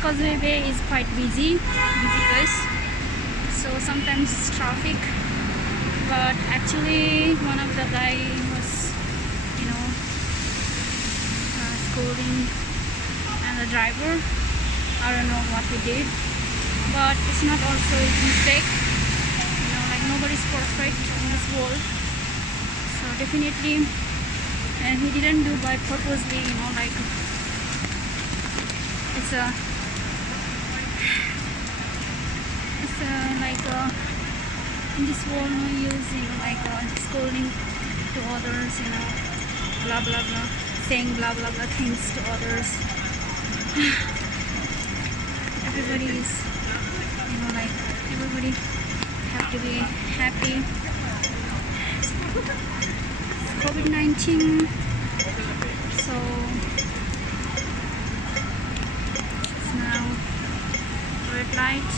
Causeway Bay is quite busy place, so sometimes it's traffic. But actually, one of the guy was, scolding, and the driver, I don't know what he did, but it's not also his mistake. Like nobody's perfect in this world, so definitely, and he didn't do by purposely. Like it's like in this world, no use like scolding to others, blah blah blah, saying blah blah blah things to others. Everybody is, like everybody have to be happy. It's COVID-19, so it's now red light.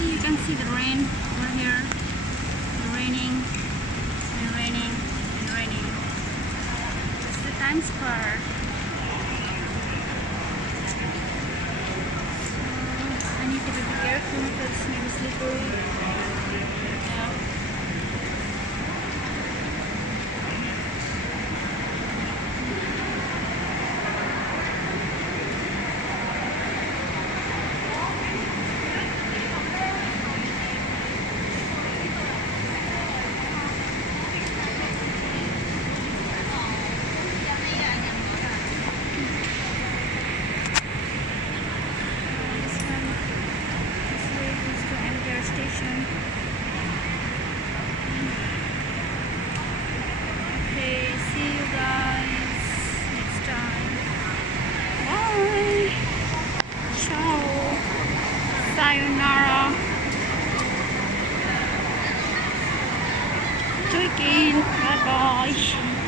You can see the rain over here. It's raining and raining and raining. It's the Times Square. So I need to be careful because maybe slippery. Yeah. Station. Okay, see you guys next time. Bye. Ciao. Sayonara. Joikin. Bye bye.